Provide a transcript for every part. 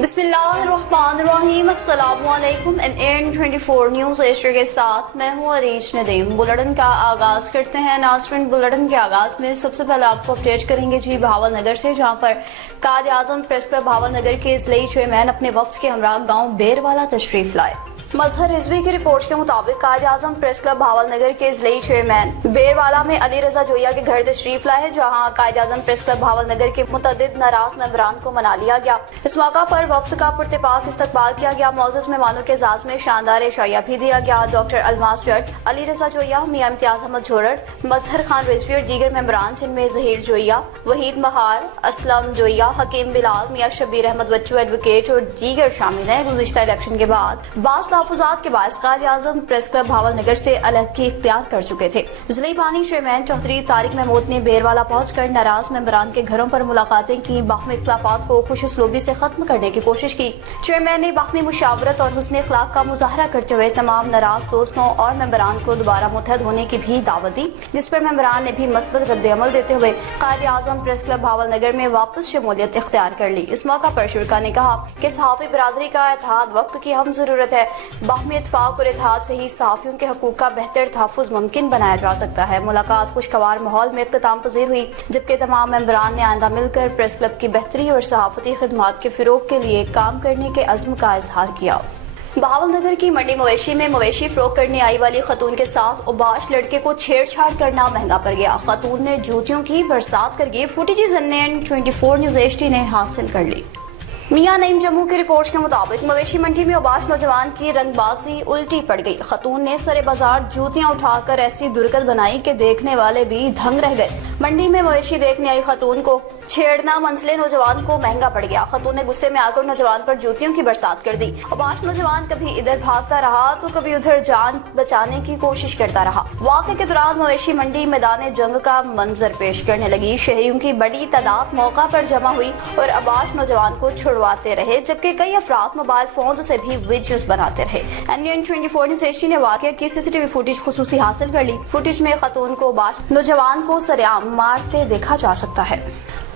बिस्मिल्लाहिर्रहमानिर्रहीम। अस्सलामुअलैकुम। N24 news Asia के साथ मैं हूँ अरीज नदीम। बुलेटिन का आगाज करते हैं नाज़रीन। बुलेटिन के आगाज में सबसे पहले आपको अपडेट करेंगे जी भावल नगर से, जहाँ पर कायद आज़म प्रेस क्लब भावल नगर के इजलाई चेयरमैन अपने वफ्द के हमरा गाँव बेरवाला तशरीफ लाए। मजहर रिजवी की रिपोर्ट के मुताबिक कायद आज़म प्रेस क्लब भावल नगर के इजलाई चेयरमैन बेरवाला में अली रजा जोया के घर तशरीफ लाए, जहाँ कायद आज़म प्रेस क्लब भावल नगर के मुतअद्दिद नाराज मेंबरान को मना लिया गया। इस मौका पर वफ्द का पुरतपाक इस्तकबाल किया गया। मौजूद मेहमानों के एजाज में शानदार इशाया भी दिया गया। डॉक्टर अलमास जट, अली रजा जोया, मियां इम्तियाज अहमद झोरड़, मजहर खान रिजवी और दीगर मेंबरान जिनमें जहीर जोया, वहीद महार, असलम जोया, हकीम बिलाल, मियां शबीर अहमद बच्चू एडवोकेट और दीगर शामिल हैं। गुज़िश्ता इलेक्शन के बाद तहफ़्फ़ुज़ात के बायस कायद आज़म प्रेस क्लब भावल नगर से अलहदगी इख्तियार कर चुके थे। ज़िला बानी चेयरमैन चौधरी तारिक महमूद ने बेरवाला पहुंचकर नाराज मेंबरान के घरों पर मुलाकातें की। बाहमी इख्तिलाफ़ात को खुश उसलूबी से खत्म करने की कोशिश की। चेयरमैन ने बाहमी मुशावरत और हुस्न अखलाक का मुजाहरा करते हुए तमाम नाराज दोस्तों और मेंबरान को दोबारा मुत्तहद होने की भी दावत दी, जिस पर मेंबरान ने भी मस्बत रद्द-ए-अमल देते हुए कायद आज़म प्रेस क्लब भावल नगर में वापस शमूलियत इख्तियार कर ली। इस मौका पर शुरा ने कहा कि सहाफ़ी बिरादरी का इत्तेहाद वक्त की अहम ज़रूरत है। बाहमी इत्तेफाक और इत्तेहाद से ही सहाफ़ियों के हकूक़ का बेहतर तहफ़्फ़ुज़ मुमकिन बनाया जा सकता है। मुलाकात खुशगवार माहौल में इख्तिताम पज़ीर हुई, जबकि तमाम मेंबरान ने आइंदा मिलकर प्रेस क्लब की बेहतरी और सहाफ़ती खिदमात के फ़रोग़ के लिए काम करने के अज़्म का इज़हार किया। भावल नगर की मंडी मवेशी में मवेशी फ़रोख्त करने आई वाली खतून के साथ उबाश लड़के को छेड़छाड़ करना महंगा पड़ गया। खतून ने जूतियों की बरसात करके फुटेजेस N24 न्यूज़ HD ने हासिल कर ली। मियां नईम जम्मू की रिपोर्ट के मुताबिक मवेशी मंडी में उबाश नौजवान की रंगबाजी उल्टी पड़ गई। खतून ने सरे बाजार जूतियां उठाकर ऐसी दुर्गत बनाई कि देखने वाले भी दंग रह गए। मंडी में मवेशी देखने आई खतून को छेड़ना मंसले नौजवान को महंगा पड़ गया। खतून ने गुस्से में आकर नौजवान पर जूतियों की बरसात कर दी। उबाश नौजवान कभी इधर भागता रहा तो कभी उधर जान बचाने की कोशिश करता रहा। वाक़े के दौरान मवेशी मंडी मैदान जंग का मंजर पेश करने लगी। शहरियों की बड़ी तादाद मौका पर जमा हुई और उबाश नौजवान को छुड़वाते रहे, जबकि कई अफराद मोबाइल फोन से भी वीडियोस बनाते रहे। N24 न्यूज़ HD ने वाक़े की CCTV फुटेज खुसूसी हासिल कर ली। फुटेज में खतून को उबाश नौजवान को सरेआम मारते देखा जा सकता है।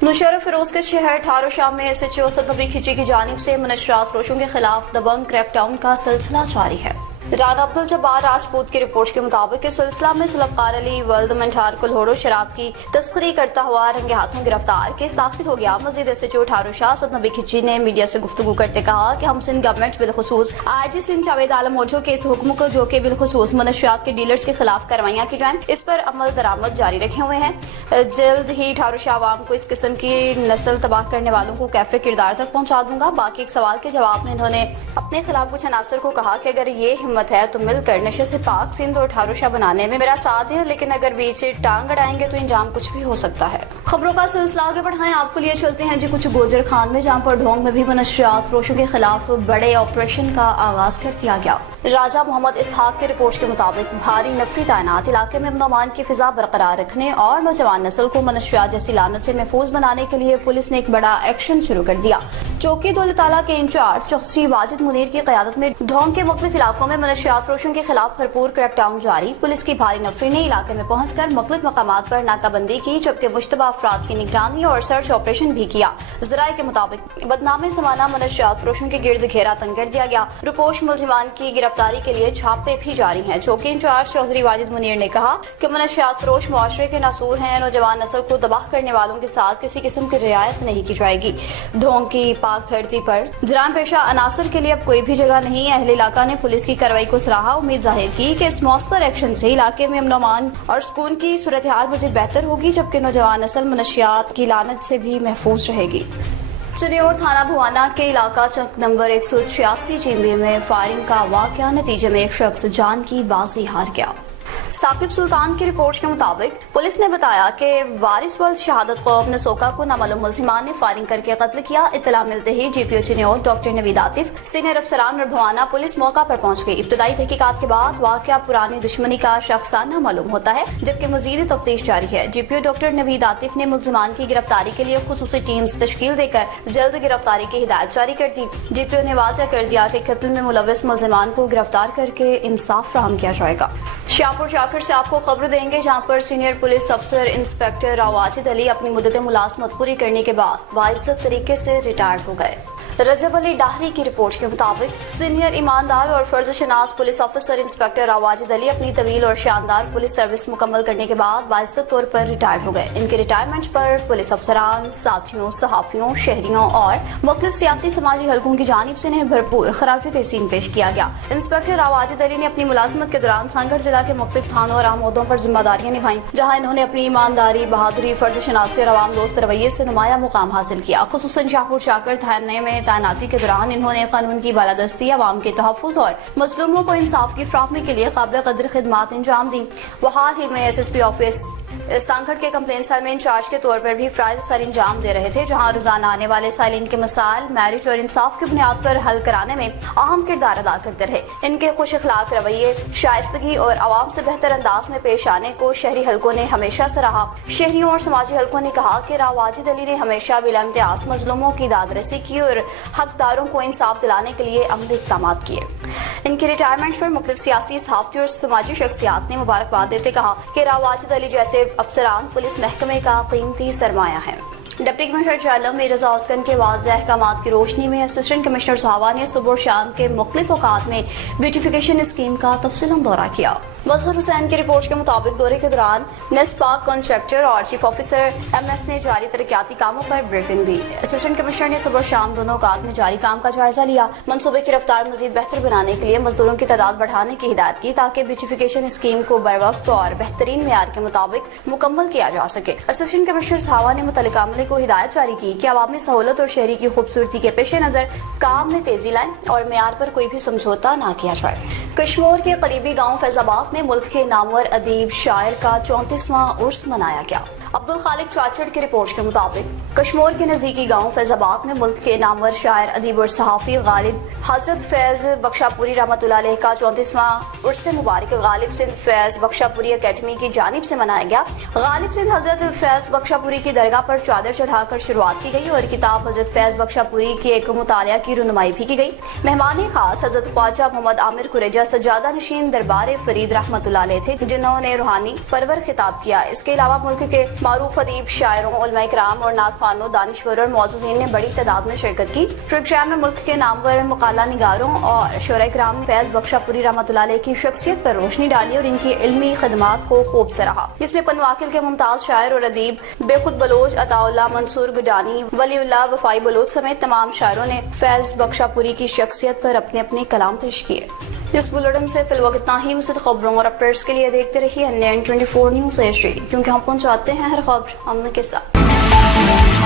नुशर फिरोज के शहर ठारो शाह में SHO सदनबी खिची की जानिब से मुनशरात फरोशों के खिलाफ दबंग क्रैकडाउन का सिलसिला जारी है। राना अब्दुल जब्बार राजपूत की रिपोर्ट के मुताबिक इस सिलसिला में जुल्फ़कार अली वल्द मंठार कुल्होड़ो शराब की तस्करी करता हुआ रंगे हाथों गिरफ्तार केस दाखिल हो गया। मजीद SHO ठारो शाह सदनबी खिची ने मीडिया से गुफ्तगू करते कहा कि हम सिंध गवर्नमेंट बिलखुसूस IG सिंध जावेद आलम ओझो के इस हुक्म को, जो कि बिलखुसूस मनशियात के डीलर्स के खिलाफ कार्रवाइयाँ की जाएं, इस पर अमल दरामद जारी रखे हुए हैं। जल्द ही ठारो शाह अवाम को इस किस्म की नस्ल तबाह करने वालों को कैफे किरदार तक पहुँचा दूंगा। बाकी एक सवाल के जवाब में इन्होंने अपने खिलाफ कुछ अनासर को कहा कि अगर ये हिम्मत है तो मिलकर नशे से पाक सिंध और ठारो शाह बनाने में मेरा साथ है, लेकिन अगर बीच से टांग अड़ाएंगे तो इंजाम कुछ भी हो सकता है। खबरों का सिलसिला आगे बढ़ाएं, आपको लिए चलते हैं जी कुछ गोजर खान में, जहाँ पर ढोंग में भी मनशियात फरोशों के खिलाफ बड़े ऑपरेशन का आगाज कर दिया गया। राजा मोहम्मद इसहाक की रिपोर्ट के मुताबिक भारी नफरी तैनात इलाके में अमन की फिजा बरकरार रखने और नौजवान नस्ल को मनशियात जैसी लानत से महफूज बनाने के लिए पुलिस ने एक बड़ा एक्शन शुरू कर दिया। चौकी दौलताला के इंचार्ज चौधरी वाजिद मुनीर की क़यादत में ढोंग के मुख्तलिफ इलाकों में मनशियात फरोशों के खिलाफ भरपूर क्रैकडाउन जारी। पुलिस की भारी नफरी ने इलाके में पहुंचकर मुख्तलिफ मकामात पर नाकाबंदी की, जबकि मुश्तबा अफराद की निगरानी और सर्च ऑपरेशन भी किया। ज़राए के मुताबिक बदनामी समाना मनशियात फरोशों के गिर्द घेरा तंग कर दिया गया। रुपोश मुलजिमान की गिरफ्तारी के लिए छापे भी जारी हैं। चौकी इंचार्ज चौधरी वाजिद मुनीर ने कहा कि मनशियात फरोश मुआशरे के नासूर हैं। नौजवान नस्ल को तबाह करने वालों के साथ किसी किस्म की रियायत नहीं की जाएगी। ढोंग की पाक धरती पर जराम पेशा अनासर के लिए अब कोई भी जगह नहीं है। अहले इलाका ने पुलिस की कार्रवाई को सराहा। उम्मीद जाहिर की कि इस मौसर एक्शन से इलाके में अमन और सुकून की सूरत हाल मज़ीद बेहतर होगी, जबकि नौजवान नस्ल मनशियात की लानत से भी महफूज रहेगी। चिन्योर थाना भुवाना के इलाका चक नंबर 186 जिम्बे में फायरिंग का वाक़या, नतीजे में एक शख्स जान की बाजी हार गया। साकिब सुल्तान की रिपोर्ट के मुताबिक पुलिस ने बताया कि वारिस वल्द शहादत कौम नसोका को नामालूम मुलजिमान ने फायरिंग करके कत्ल किया। इत्तला मिलते ही GPO Chiniot doctor Naveed Atif, senior अफसरान और भवाना पुलिस मौका पर पहुंच गई। इब्तदाई तहकीकात के बाद वाक़या पुरानी दुश्मनी का शख्साना मालूम होता है, जबकि मजीद तफ्तीश जारी है। GPO डॉक्टर नवीद आतिफ ने मुलजिमान की गिरफ्तारी के लिए खुसूसी टीम्स तश्कील देकर जल्द गिरफ्तारी की हिदायत जारी कर दी। GPO ने वाज़ेह कर दिया कि कत्ल में मुलविस मुलजिमान को गिरफ्तार करके इंसाफ फराहम किया जाएगा। शाहपुर जाकर से आपको खबर देंगे, जहाँ पर सीनियर पुलिस अफसर इंस्पेक्टर वाजिद अली अपनी मुद्दत मुलाजमत पूरी करने के बाद वाइज्जत तरीके से रिटायर्ड हो गए। रजब अली डाहरी की रिपोर्ट के मुताबिक सीनियर ईमानदार और फर्ज शनास पुलिस ऑफिसर इंस्पेक्टर आवाजिद अली अपनी तवील और शानदार पुलिस सर्विस मुकम्मल करने के बाद बाइज्जत तौर पर रिटायर हो गए। इनके रिटायरमेंट पर पुलिस अफसरान, साथियों, सहाफियों, शहरियों और मुख्तलिफ सियासी समाजी हलकों की जानिब से इन्हें भरपूर खराज तहसीन पेश किया गया। इंस्पेक्टर आवाजिद अली ने अपनी मुलाजमत के दौरान संगढ़ जिला के मुख्तलिफ थानों और अहम ओहदों पर जिम्मेदारियां निभाई, जहाँ इन्होंने अपनी ईमानदारी, बहादुरी, फर्ज शनासी और अवाम दोस्त रवैये से नुमाया मुकाम हासिल किया। खुसूसन शाहपुर शाकर थाने में तैनाती के दौरान इन्होंने कानून की बालादस्ती, अवाम के तहफ़्फ़ुज़ और मज़लूमों को इंसाफ की फ़राहमी के लिए काबिल क़द्र खिदमात अंजाम दी। वो हाल ही में SSP ऑफिस सांखड़ के कंप्लेंट सेल में इंचार्ज के तौर पर भी फ़राइज़ सर अंजाम दे रहे थे, जहाँ रोजाना आने वाले साइलिन के मसाइल मैरिज और इंसाफ की बुनियाद पर हल कराने में अहम किरदार अदा करते रहे। इनके खुश अखलाक रवैये, शाइस्तगी और अवाम से बेहतर अंदाज में पेश आने को शहरी हलकों ने हमेशा सराहा। शहरियों और समाजी हलकों ने कहा कि आवाजिद अली ने हमेशा बिला इम्तियाज़ मज़लूमों की दादरसी की और हकदारों को इंसाफ दिलाने के लिए अमली इक़दाम किए। इनके रिटायरमेंट पर मुख्तलिफ सियासी, सहाफ़ती और समाजी शख्सियात ने मुबारकबाद देते कहा कि आवाजिद अली जैसे अफसरान पुलिस महकमे का कीमती सरमाया है। डिप्टी कमिश्नर जालम में रजा उसकन के वाज़ेह अहकामात की रोशनी में असिस्टेंट कमिश्नर साहबा ने सुबह और शाम के मुख्तलिफ औकात में ब्यूटिफिकेशन स्कीम का तफसीलन दौरा किया। मजहर हुसैन की रिपोर्ट के मुताबिक दौरे के दौरान नेस्पाक कॉन्ट्रैक्टर और चीफ ऑफिसर MS ने जारी तरक्याती कामों पर ब्रीफिंग दी। असिस्टेंट कमिश्नर ने सुबह शाम दोनों औकात में जारी काम का जायजा लिया। मनसूबे की रफ्तार मजीद बेहतर बनाने के लिए मजदूरों की तादाद बढ़ाने की हिदायत की, ताकि ब्यूटिफिकेशन स्कीम को बर वक्त और बेहतरीन मेयार के मुताबिक मुकम्मल किया जा सके। असिस्टेंट कमिश्नर साहबा ने मुतल्लिका अमले को हिदायत जारी की कि अवामी सहूलत और शहरी की खूबसूरती के पेश नज़र काम में तेजी लाएं और मेयार पर कोई भी समझौता न किया जाए। कश्मीर के करीबी गाँव फैजाबाद में मुल्क के नामवर अदीब शायर का 34वां उर्स मनाया गया। अब्दुल खालिक चाचड़ की रिपोर्ट के मुताबिक कश्मीर के नज़दीकी गाँव फैजाबाद में मुल्क के नामवर शायर, अदीब और सहाफ़ी गालिब हजरत फैज़ बख्शापुरी रहमतुल्लाह अलैह का 34वां उर्स मुबारक गालिब सिंध फैज़ बख्शापुरी अकेडमी की जानिब से मनाया गया। गालिब सिंध हजरत फैज़ बख्शापुरी की दरगाह पर चादर चढ़ाकर शुरुआत की गई और किताब हजरत फैज़ बख्शापुरी की एक मुतालिया की रुनुमाई भी की गई। मेहमान खास हजरत ख्वाजा मोहम्मद आमिर कुरेजा सज्जादा नशीन दरबार फरीद रहमतुल्लाह अलैह थे, जिन्होंने रूहानी परवर खिताब किया। इसके अलावा मुल्क के मारूफ अदीब शायरों, उलमा किराम और नात ख्वानों, दानिशवर और मुअज़्ज़िज़ीन ने बड़ी तादाद में शिरकत की। प्रोग्राम में मुल्क के नामवर मुकाला निगारों और शोरा किराम ने फैज़ बख्शापुरी रहमतुल्लाह अलैह की शख्सियत पर रोशनी डाली और इनकी इल्मी खदमात को खूब सराहा, जिसमें पनवाकिल के मुमताज शायर और अदीब बेखुद बलोच, अताउल्लाह, मंसूर गुडानी, वलीउल्लाह, वफाई बलोच समेत तमाम शायरों ने फैज़ बख्शापुरी की शख्सियत पर अपने अपने कलाम पेश किए। इस बुलेटिन से फिलवक्त इतना ही। मज़ीद खबरों और अपडेट्स के लिए देखते रहिए NN24 न्यूज़ एशिया, क्योंकि हम पहुंचाते हैं हर खबर अमन के साथ।